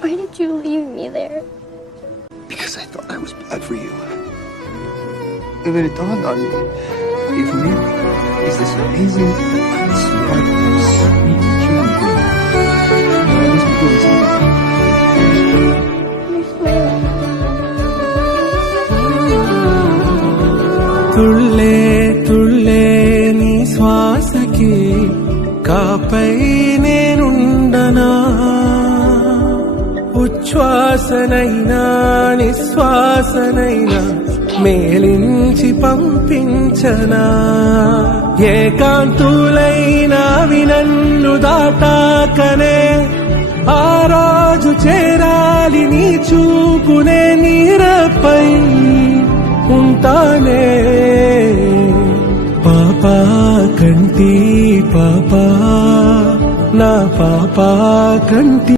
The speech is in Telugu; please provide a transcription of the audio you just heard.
Why did you leave me there? Because I thought I was bad for you. And then it dawned on me, Eva Marie is this amazing, smart, sweet human being. I wasn't doing something. You're smiling. తుళ్ళే తుళ్ళే నీ శ్వాసకి కాపై నేనుండనా ఉచ్ఛ్వాసనైనా నిశ్వాసనైనా మేలించి పంపించనా ఏకాంతులైనా వినన్ను దాటాకనే ఆ రోజు చేరాలి నీ చూపునే నీరపై ఉంటానే పాపా కంటి పాపా నా పాపా కంటి